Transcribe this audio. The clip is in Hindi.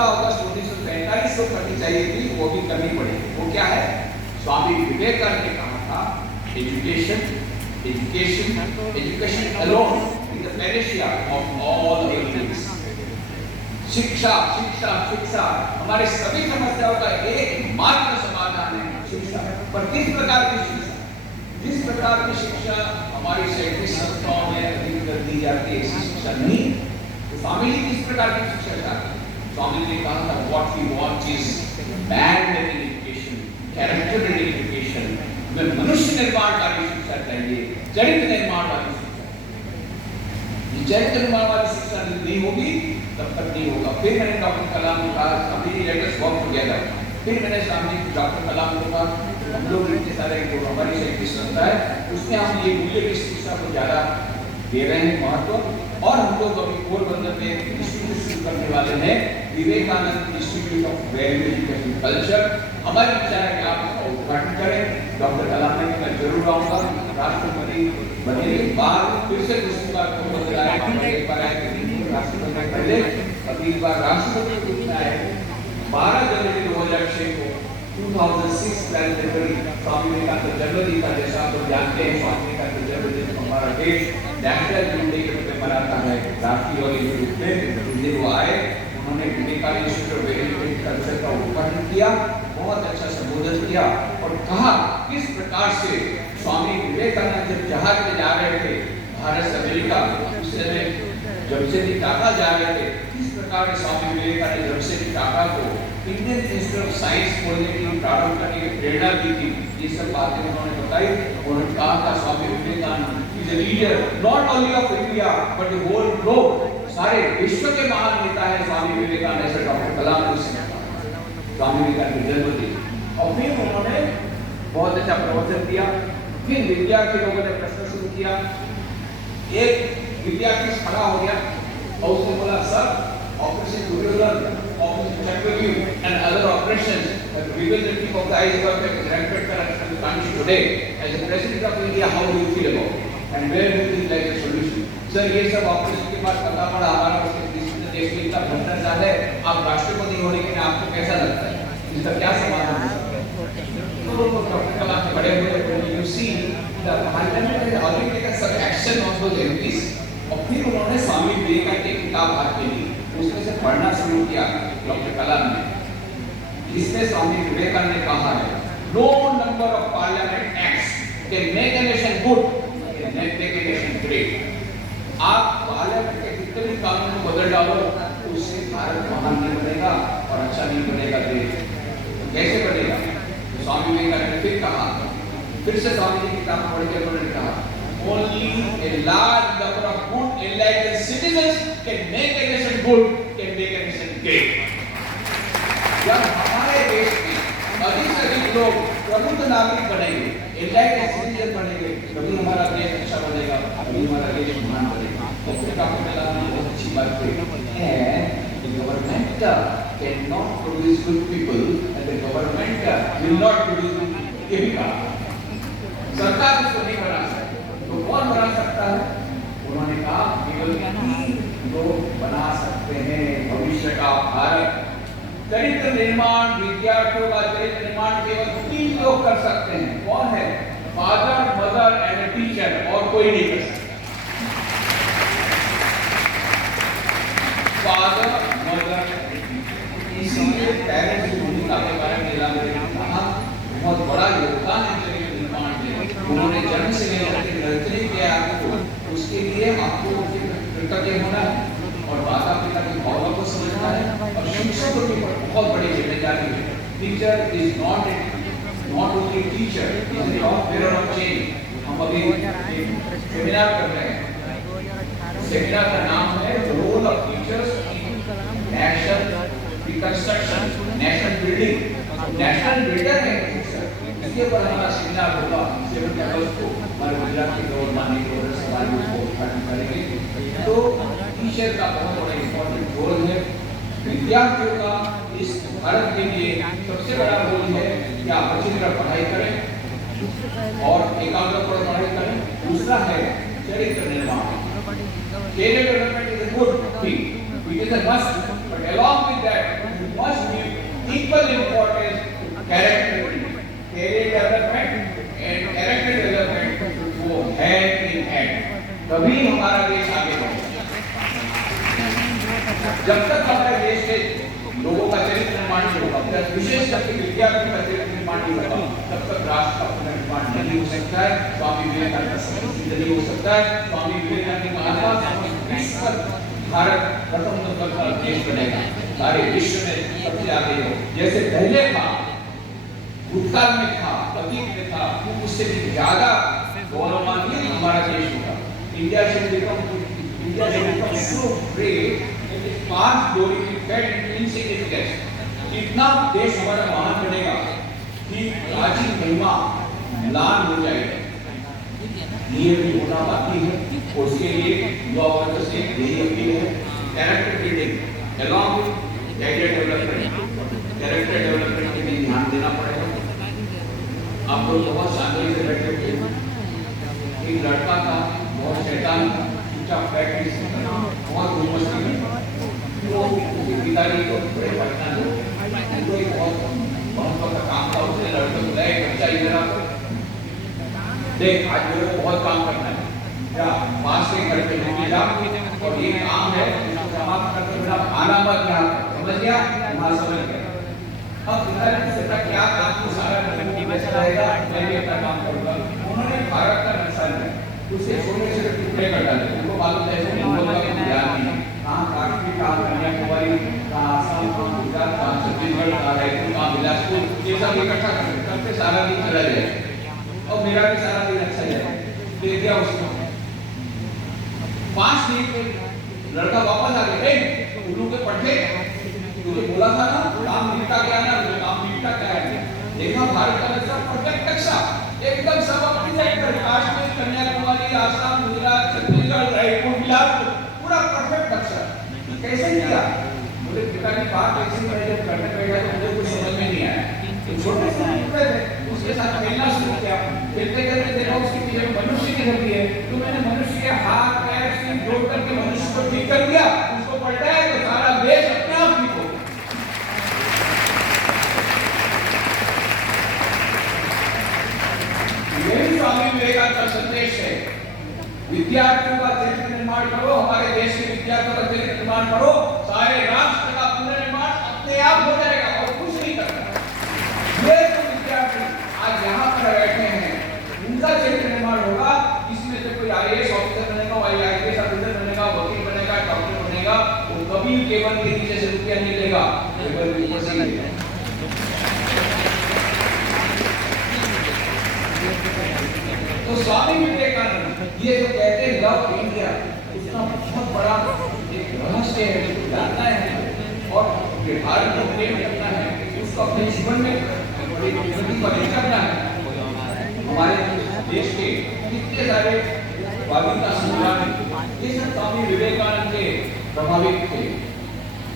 अगस्त 1945 को करनी चाहिए थी, वो भी करनी पड़ेगी। वो क्या है? स्वामी विवेकानंद ने कहा था, education alone is the Panacea of all aliens. शिक्षा शिक्षा शिक्षा हमारे सभी समस्याओं का एकमात्र समाधान है, शिक्षा। पर किस प्रकार की शिक्षा? जिस प्रकार की शिक्षा हमारी शैक्षिक संस्थाओं में अधिकतर दी जाती है, ऐसी शिक्षा नहीं। तो स्वामी जी किस प्रकार की शिक्षा चाहते हैं? स्वामी जी ने कहा था, what we want is man making education, character building education. हमें मनुष्य निर्माण वाली शिक्षा चाहिए, चरित्र निर्माण वाली शिक्षा। ये चरित्र निर्माण वाली शिक्षा नहीं होगी तब तक नहीं होगा। फिर मैंने डॉक्टर कलाम को कहा, अभी लेट अस वर्क टुगेदर। फिर मैंने स्वामी डॉक्टर कलाम को कहा, हम लोग इतने सारे जो हमारी शैक्षिक संस्था है उसमें हम ये मूल्य की शिक्षा को ज्यादा दे रहे हैं महत्व। और हम लोग अभी पोरबंदर में इंस्टीट्यूट शुरू करने वाले हैं, Vivekananda institute of value education culture. हमारी इच्छा है कि आप इसका उद्घाटन करें। डॉक्टर कलाम ने मैं जरूर आऊंगा, राष्ट्रपति बनने के बाद फिर से दूसरी बार पोरबंदर आए, एक बार आए राष्ट्रपति पहले, अगली बार राष्ट्रपति को आए 12 जनवरी 2006 को 2006 जनवरी स्वामी विवेकानंद जन्मदिन का, जैसा आप लोग जानते हैं स्वामी विवेकानंद जन्मदिन हमारा देश नेशनल यूनिटी के रूप में मनाता है, राष्ट्रीय और रूप में। इस दिन वो आए, उन्होंने Vivekananda institute of value culture का उद्घाटन किया, बहुत अच्छा संबोधन किया और कहा किस प्रकार से स्वामी विवेकानंद जब जहाज में जा रहे थे भारत से अमेरिका, उस समय जमशेदजी टाटा जा रहे थे, किस प्रकार स्वामी विवेकानंद जमशेदजी टाटा को इंडियन इंस्टीट्यूट ऑफ साइंस खोलने की प्रारंभ करने की प्रेरणा दी थी। ये सब बातें उन्होंने बताई। उन्होंने कहा था Swami Vivekananda is a leader not only of India but the whole globe. सारे विश्व के महान नेता है स्वामी विवेकानंद, ऐसा डॉक्टर कलाम ने स्वामी विवेकानंद जन्मदिन। और फिर उन्होंने बहुत अच्छा प्रवचन दिया। फिर विद्यार्थी लोगों ने प्रश्न शुरू किया। एक विद्यार्थी खड़ा हो गया और उसने बोला, सर ऑपरेशन दुर्योधन, ऑपरेशन चक्रव्यूह and other operations that reveal the tip of the iceberg that is rampant corruption in the country today. As the President of India, how do you feel about it? And where do you think lies the solution? Sir, ये सब ऑपरेशन के बाद पता पड़ा हमारा उसके देश में इतना भ्रष्टाचार है, आप राष्ट्रपति होने के लिए आपको कैसा लगता है? इसका क्या समाधान है? तो डॉक्टर कलाम के बड़े हुए you see the parliament has already taken some action on those MPs। और फिर उन्होंने स्वामी विवेकानंद की किताब हाथ में ली, उसमें से पढ़ना शुरू किया डॉक्टर कलाम ने। इसमें स्वामी विवेकानंद ने कहा है, no number of parliament acts can make a nation good, can make a nation great. आप पार्लियामेंट के जितने भी कानून को बदल डालो, उससे भारत महान नहीं बनेगा और अच्छा नहीं बनेगा देश। तो कैसे बनेगा? तो स्वामी विवेकानंद ने फिर कहा, फिर से स्वामी जी की किताब पढ़ के उन्होंने कहा, only a large number of good enlightened citizens can make a nation good, can make a nation great। जब हमारे देश में अधिक से अधिक लोग प्रबुद्ध नागरिक बनेंगे, enlightened citizen बनेंगे, तभी हमारा देश अच्छा बनेगा, तभी हमारा देश महान बनेगा। तो फिर डॉक्टर कलाम ने बहुत अच्छी बात कही है, the government cannot produce good people and the government will not produce good people। सरकार उसको नहीं बना सकती, तो कौन बना सकता है? उन्होंने कहा केवल 3 लोग बना सकते हैं भविष्य का भारत। चरित्र निर्माण, विद्यार्थियों का चरित्र निर्माण केवल 3 लोग कर सकते हैं। कौन है? फादर, मदर एंड टीचर, और कोई नहीं कर सकता। फादर, मदर, इसीलिए पेरेंट्स की भूमिका के बारे में कहा, बहुत बड़ा योगदान है चरित्र निर्माण में। उन्होंने जन्म से लेकर नर्सरी किया आपको, उसके लिए आपको कृतज्ञ होना है और माता पिता की भावना को समझना है और शिक्षकों की बहुत बड़ी जिम्मेदारी है। Teacher is not only teacher, is a bearer of change. हम अभी एक सेमिनार कर रहे हैं, सेमिनार का नाम है role of teachers in national reconstruction, national building. National builder है इसके पर हमारा सेमिनार होगा 7 अगस्त को, हमारे गुजरात के गवर्नमेंट ने और सवाल को उद्घाटन करेंगे। तो टीचर का बहुत बड़ा इंपॉर्टेंट रोल है। विद्यार्थियों का इस भारत के लिए सबसे बड़ा रोल है कि आप अच्छी तरह पढ़ाई करें और एकाग्रता पढ़ाई करें। दूसरा है चरित्र निर्माण। Career development is a good thing, it is a must, but along with that जब तक हमारे देश के लोगों का चरित्र निर्माण नहीं होगा, विशेष करके विद्यार्थियों का चरित्र निर्माण नहीं होगा, तब तक राष्ट्र का पुनर्निर्माण नहीं हो सकता है। स्वामी विवेकानंद का सिद्ध नहीं हो सकता है। स्वामी विवेकानंद ने कहा था विश्व पर भारत प्रथम नंबर का देश बनेगा, सारे विश्व में सबसे आगे हो। जैसे पहले था, भूतकाल में था, अतीत में था, उससे भी ज्यादा गौरवान्वित हमारा देश होगा। इंडिया से so great that its past glory will fade into insignificance. इतना देश हमारा महान बनेगा कि प्राचीन महिमा म्लान हो जाएगी। ये भी होना बाकी है, और उसके लिए युवा वर्ग से यही अपील है, character building along with career development, character development के लिए ध्यान देना पड़ेगा। आप लोग बहुत शांति से बैठे थे, एक लड़का था बहुत शैतान था, प्रैक्टिस बहुत मस्ती में, तो उसके पिताजी को बड़े परेशान हो गए। उनको एक बहुत का काम था, उसने लड़के को बुलाया, बच्चा इधर आ, देख आज मेरे को बहुत काम करना है, क्या पास से घर पे लेके जा, और ये काम है समाप्त करके मेरा आना मत यहाँ, समझ गया? हाँ समझ गया। अब पिताजी से कहा क्या काम तो सारा रहेगा, मैं भी अपना काम करूँगा। उन्होंने भारत का नक्शा लिया, उसे छोटे छोटे टुकड़े कर डाले। उनको मालूम था इसमें हिंदुओं का ध्यान नहीं, कहाँ काश्मीर, कहाँ कन्याकुमारी, कहाँ आसाम, कहाँ गुजरात, कहाँ छत्तीसगढ़, कहाँ रायपुर, कहाँ बिलासपुर, ये सब इकट्ठा करके सारा दिन चला जाए, और मेरा भी सारा दिन अच्छा जाए। दे दिया उसको। 5 मिनट में लड़का वापस आ गया, उल्लू के पट्टे, तुझे बोला था ना काम निपटा गया ना, काम निपटा क्या है? देखा भारत का नक्शा परफेक्ट नक्शा, एकदम सब अपनी साइड पर, काश्मीर, कन्याकुमारी, आसाम, गुजरात, छत्तीसगढ़, रायपुर, बिलासपुर, पूरा परफेक्ट नक्शा। कैसे किया? मुझे पिताजी बात ऐसी है, जब करने बैठा तो मुझे कुछ समझ में नहीं आया। तो छोटे से टुकड़े थे, उसके साथ खेलना शुरू किया, खेलते खेलते देखा उसके पीछे मनुष्य की हड्डी है, तो मैंने मनुष्य के हाथ पैर से जोड़ करके मनुष्य को ठीक कर दिया, उसको पलटाया तो सारा देश अपने आप ठीक हो गया। यही स्वामी विवेकानंद का संदेश है। विद्यार्थियों का चरित्र निर्माण करो, हमारे देश के विद्यार्थियों का चरित्र निर्माण करो, सारे राष्ट्र का पुनर्निर्माण अपने आप हो जाएगा, और कुछ नहीं करना। ये जो विद्यार्थी आज यहाँ पर बैठे हैं, उनका चरित्र निर्माण होगा। इसमें से कोई IAS ऑफिसर बनेगा, IAS ऑफिसर बनेगा, वकील बनेगा, डॉक्टर बनेगा, वो कभी केवल के नीचे से रुपया नहीं लेगा, केवल ऊपर से लेगा। तो स्वामी विवेकानंद ये जो कहते हैं लव इंडिया, उसका बहुत बड़ा एक रहस्य है, जिसको जानना है और भारत को प्रेम करना है, उसको अपने जीवन में प्रतिपादित करना है। हमारे देश के कितने सारे स्वाधीनता संग्रामी, ये सब स्वामी विवेकानंद के प्रभावित थे।